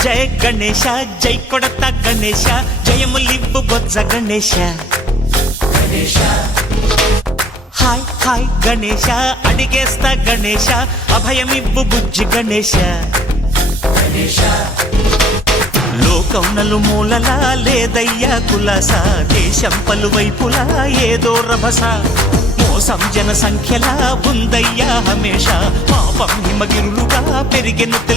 జయ గణేశ జై కొడత గణేశ జయములివ్వు బొజ్జ Ganesha hi hi Ganesha అడిగేస్తా Ganesha అభయమివ్వు బుజ్జి గణేశ లోకం నలుమూలలా లేదయ్యా కులాస దేశం పలువైపులా ఏదో రభస మోసం జన సంఖ్యలా ఉందయ్యా హమేష పాపం హిమగిరులుగా పెరిగెను